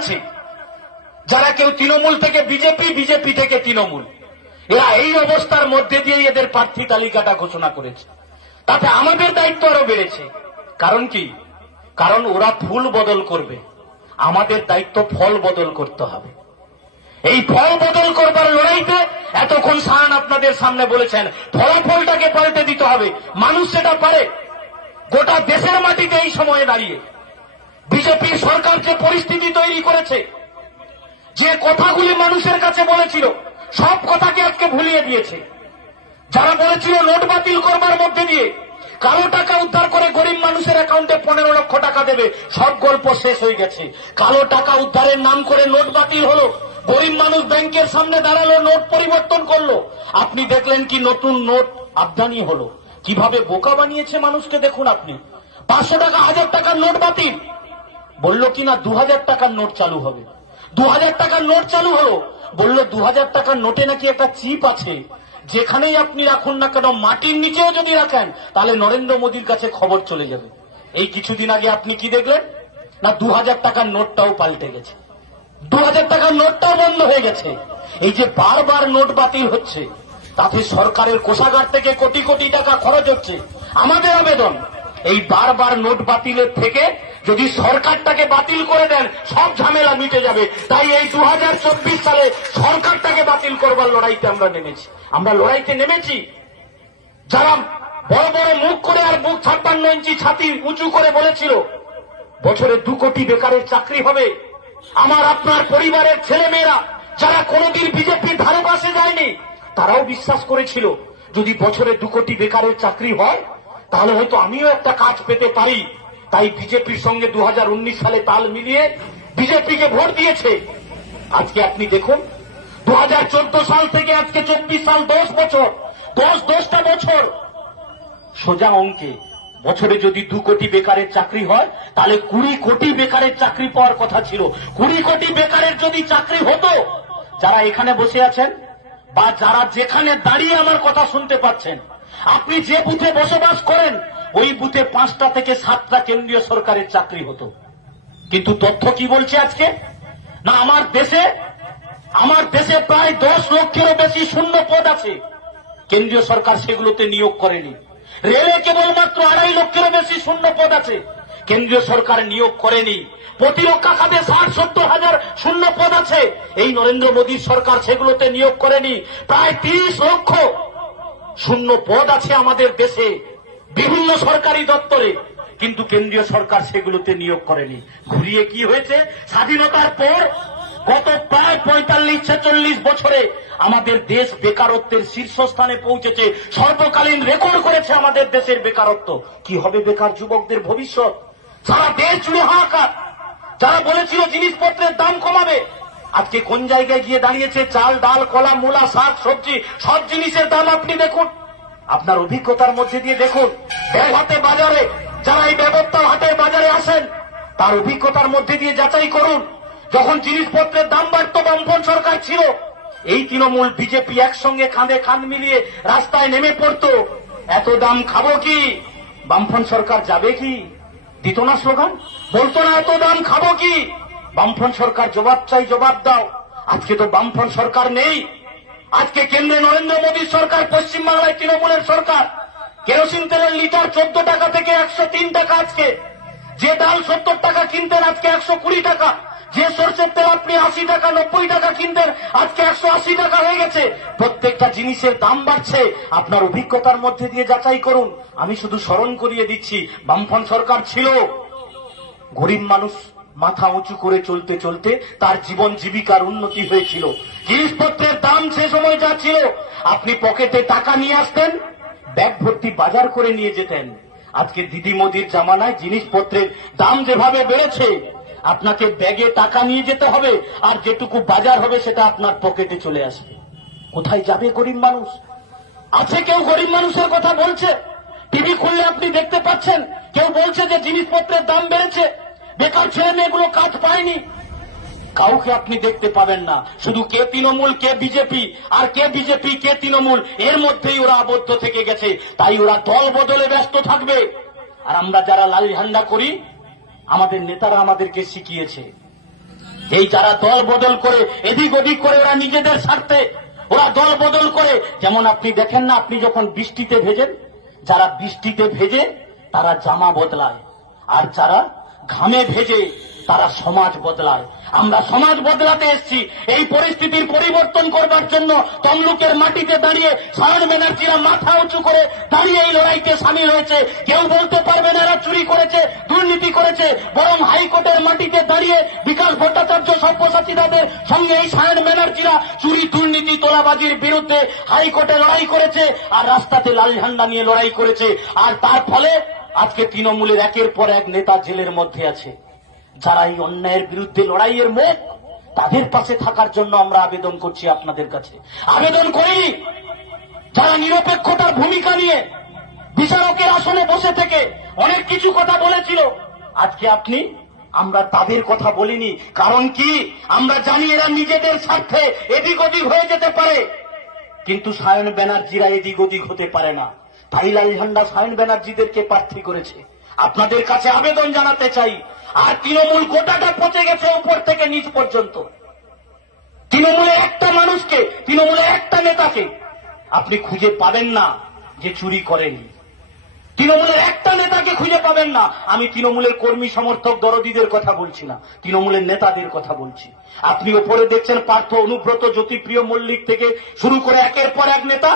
আছে। যারা কেউ তৃণমূল থেকে বিজেপি বিজেপি থেকে তৃণমূল। এরা এই অবস্থার মধ্যে দিয়ে এদের প্রার্থী তালিকাটা ঘোষণা করেছে। তাতে আমাদের দায়িত্ব আরও বেড়েছে। কারণ কি? কারণ ওরা ফুল বদল করবে। আমাদের দায়িত্ব ফল বদল করতে হবে। এই ফল বদল করবার লড়াইতে এতক্ষণ সাহান আপনাদের সামনে বলেছেন, ফলাফলটাকে পাল্টে দিতে হবে। মানুষ সেটা পারে। গোটা দেশের মাটিতে এই সময়ে দাঁড়িয়ে। বিজেপির সরকার যে পরিস্থিতি তৈরি করেছে, যে কথাগুলি মানুষের কাছে বলেছিল, সব কথাকে আজকে ভুলিয়ে দিয়েছে। যারা বলেছিল নোট বাতিল করবার মধ্যে দিয়ে কালো টাকা উদ্ধার করে গরিব মানুষের অ্যাকাউন্টে পনেরো লক্ষ টাকা দেবে, সব গল্প শেষ হয়ে গেছে। কালো টাকা উদ্ধারের নাম করে নোট বাতিল হলো, গরিব মানুষ ব্যাংকের সামনে দাঁড়াল, নোট পরিবর্তন করল। আপনি দেখলেন কি নতুন নোট আবদানি হলো? কীভাবে বোকা বানিয়েছে মানুষকে দেখুন আপনি। পাঁচশো টাকা, হাজার টাকার নোট বাতিল। বলল কিনা দু হাজার টাকার নোট চালু হবে। দু হাজার টাকার নোট চালু হলো। বলল দু হাজার টাকার নোটে নাকি একটা চিপ আছে, যেখানেই আপনি রাখুন না কেন, মাটির নিচেও যদি রাখেন, তাহলে নরেন্দ্র মোদীর কাছে খবর চলে যাবে। এই কিছুদিন আগে আপনি কি দেখলেন? না দু হাজার টাকার নোটটাও পাল্টে গেছে। দু হাজার টাকার নোটটাও বন্ধ হয়ে গেছে। এই যে বারবার নোট বাতিল হচ্ছে, তাতে সরকারের কোষাগার থেকে কোটি কোটি টাকা খরচ হচ্ছে। আমাদের আবেদন, এই বারবার নোট বাতিলের থেকে যদি সরকারটাকে বাতিল করে দেন, সব ঝামেলা মিটে যাবে। তাই এই দু হাজার চব্বিশ সালে সরকারটাকে বাতিল করবার লড়াইতে আমরা নেমেছি। আমরা লড়াইতে নেমেছি। যারা বড় বড় মুখ করে আর মুখ ছাপ্পান্ন ইঞ্চি ছাতি উঁচু করে বলেছিল, বছরে দু কোটি বেকারের চাকরি হবে। আমার, আপনার পরিবারের ছেলে মেয়েরা যারা কোনোদিন বিজেপির ধারে পাশে যায়নি, তারাও বিশ্বাস করেছিল, যদি বছরে দু কোটি বেকারের চাকরি হয়, তাহলে হয়তো আমিও একটা কাজ পেতে পারি। তাই বিজেপির সঙ্গে দু হাজার উনিশ সালে তাল মিলিয়ে বিজেপিকে ভোট দিয়েছে। আজকে আপনি দেখুন দু সাল থেকে আজকে চব্বিশ সাল দশ বছর, দশ দশটা বছর। সোজা অঙ্কে, বছরে যদি দু কোটি বেকারের চাকরি হয়, তাহলে কুড়ি কোটি বেকারের চাকরি পাওয়ার কথা ছিল। কুড়ি কোটি বেকারের যদি চাকরি হতো, যারা এখানে বসে আছেন বা যারা যেখানে দাঁড়িয়ে আমার কথা শুনতে পাচ্ছেন, আপনি যে বুথে বসবাস করেন ওই বুথে পাঁচটা থেকে সাতটা কেন্দ্রীয় সরকারের চাকরি হতো। কিন্তু তথ্য কি বলছে আজকে? না, আমার দেশে আমার দেশে প্রায় দশ লক্ষেরও বেশি শূন্য পদ আছে। কেন্দ্রীয় সরকার সেগুলোতে নিয়োগ করেনি। রেলে কেবলমাত্র আড়াই লক্ষেরও বেশি শূন্য পদ আছে। কেন্দ্রীয় সরকার নিয়োগ করেনি। প্রতিরক্ষা খাতে ষাট, সত্তর হাজার শূন্য পদ আছে। এই নরেন্দ্র মোদীর সরকার সেগুলোতে নিয়োগ করেনি। প্রায় তিরিশ লক্ষ শূন্য পদ আছে আমাদের দেশে। বিভিন্ন সরকারি দপ্তরে। কিন্তু কেন্দ্রীয় সরকার সেগুলোতে নিয়োগ করেনি। ঘুরিয়ে কি হয়েছে? স্বাধীনতার পর গত প্রায় পঁয়তাল্লিশ, ছেচল্লিশ বছরে আমাদের দেশ বেকারত্বের শীর্ষস্থানে পৌঁছেছে। সর্বকালীন রেকর্ড করেছে আমাদের দেশের বেকারত্ব। কি হবে বেকার যুবকদের ভবিষ্যৎ? সারা দেশ জুড়ে হাহাকার। যারা বলেছিল জিনিসপত্রের দাম কমাবে। আজকে কোন জায়গায় গিয়ে দাঁড়িয়েছে? চাল, ডাল, কলা, মূলা, শাক, সবজি, সব জিনিসের দাম আপনি দেখুন। আপনার অভিজ্ঞতার মধ্যে দিয়ে দেখুন হাতে বাজারে, যারা এই ব্যবস্থা হাতে বাজারে আসেন, তার অভিজ্ঞতার মধ্যে দিয়ে যাচাই করুন। যখন জিনিসপত্রের দাম বাড়ত বামপন সরকার ছিল, এই তৃণমূল বিজেপি একসঙ্গে খাঁদে খান মিলিয়ে রাস্তায় নেমে পড়তো। এত দাম খাব কি? বামফন সরকার যাবে কি? দিত না স্লোগান? বলতো না এত দাম খাব কি? বামফন সরকার জবাব চাই, জবাব দাও। আজকে তো বামফন সরকার নেই। আজকে কেন্দ্রে নরেন্দ্র মোদীর সরকার, পশ্চিমবাংলায় তৃণমূলের সরকার। কেরোসিন তেলের লিটার চোদ্দ টাকা থেকে একশো তিন টাকা আজকে। যে ডাল সত্তর টাকা কিনতেন, আজকে একশো কুড়ি টাকা। যে সর্ষের তেল আপনি আশি টাকা, নব্বই টাকা কিনতেন, আজকে একশো আশি টাকা হয়ে গেছে। প্রত্যেকটা জিনিসের দাম বাড়ছে। আপনার অভিজ্ঞতার মধ্যে দিয়ে যাচাই করুন। আমি শুধু স্মরণ করিয়ে দিচ্ছি বামফন সরকার ছিল। গরিব মানুষ মাথা উঁচু করে চলতে চলতে তার জীবন জীবিকার উন্নতি হয়েছিল। জিনিসপত্রের দাম সে সময় যা ছিল, আপনি পকেটে টাকা নিয়ে আসতেন, ব্যাগ ভর্তি বাজার করে নিয়ে যেতেন। আজকে দিদি মোদির জামানায় জিনিসপত্রের দাম যেভাবে বেড়েছে, আপনাকে ব্যাগে টাকা নিয়ে যেতে হবে, আর যেটুকু বাজার হবে সেটা আপনার পকেটে চলে আসবে। কোথায় যাবে গরিব মানুষ? আছে কেউ গরিব মানুষের কথা বলছে? টিভি খুললে আপনি দেখতে পাচ্ছেন, কেউ বলছে যে জিনিসপত্রের দাম বেড়েছে। বেকার ছেলে মেয়েগুলো কাজ পায়নি। কাউকে আপনি দেখতে পাবেন না। শুধু কে তৃণমূল, কে বিজেপি, আর কে বিজেপি, কে তৃণমূল, এর মধ্যেই ওরা আবদ্ধ থেকে গেছে। তাই ওরা দল বদলে ব্যস্ত থাকবে। আর আমরা যারা লাল ঝান্ডা করি, আমাদের নেতারা আমাদেরকে শিখিয়েছে। এই যারা দল বদল করে, এদিক ওদিক করে ওরা নিজেদের স্বার্থে, ওরা দল বদল করে। যেমন আপনি দেখেন না, আপনি যখন বৃষ্টিতে ভেজেন, যারা বৃষ্টিতে ভেজে, তারা জামা বদলায়। আর যারা ঘামে ভেজে তারা সমাজ বদলায়। আমরা সমাজ বদলাতে এসেছি। এই পরিস্থিতির পরিবর্তন করবার জন্য তমলুকের মাটিতে দাঁড়িয়ে সায়ন ব্যানার্জিরা মাথা উঁচু করে দাঁড়িয়ে এই লড়াইতে সামিল হয়েছে। কেউ বলতে পারবে না এরা চুরি করেছে, দুর্নীতি করেছে, বরং হাইকোর্টের মাটিতে দাঁড়িয়ে বিকাশ ভট্টাচার্য সব্যসাচীদাদের সঙ্গে এই সায়ন ব্যানার্জিরা চুরি, দুর্নীতি, তোলাবাজির বিরুদ্ধে হাইকোর্টে লড়াই করেছে আর রাস্তাতে লাল ঝান্ডা নিয়ে লড়াই করেছে। আর তার ফলে আজকে তৃণমূলের একের পর এক নেতা জেলের মধ্যে আছে। যারা এই অন্যায়ের বিরুদ্ধে লড়াইয়ের মুখ, তাদের পাশে থাকার জন্য আমরা আবেদন করছি আপনাদের কাছে। আবেদন করিনি যারা নিরপেক্ষতার ভূমিকা নিয়ে বিচারকের আসনে বসে থেকে অনেক কিছু কথা বলেছিল, আজকে আপনি, আমরা তাদের কথা বলিনি। কারণ কি? আমরা জানি এরা নিজেদের স্বার্থে এদিক ওদিক হয়ে যেতে পারে, কিন্তু সায়ন ব্যানার্জিরা এদিক ওদিক হতে পারে না। তাই লাল ঝান্ডা সায়ন ব্যানার্জিদেরকে প্রার্থী করেছে। আপনাদের কাছে আবেদন জানাতে চাই, আর তৃণমূল গোটাটা পচে গেছে উপর থেকে নিচ পর্যন্ত। তৃণমূলের একটা মানুষকে, তৃণমূলের একটা নেতাকে আপনি খুঁজে পাবেন না যে চুরি করেনি। তৃণমূলের একটা নেতাকে খুঁজে পাবেন না। আমি তৃণমূলের কর্মী সমর্থক দরদীদের কথা বলছি না, তৃণমূলের নেতাদের কথা বলছি। আপনি ওপরে দেখছেন পার্থ অনুব্রত জ্যোতিপ্রিয় মল্লিক থেকে শুরু করে একের পর এক নেতা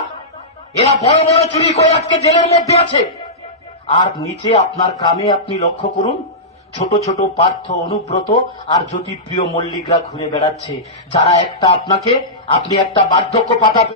এরা বড় বড় চুরি করে আজকে জেলের মধ্যে আছে। আর নিচে আপনার কামে আপনি লক্ষ্য করুন, ছোট ছোট পার্থ অনুব্রত আর জ্যোতিপ্রিয় মল্লিকরা ঘুরে বেড়াচ্ছে। যারা একটা আপনাকে, আপনি একটা বার্ধক্য পাঠাবেন।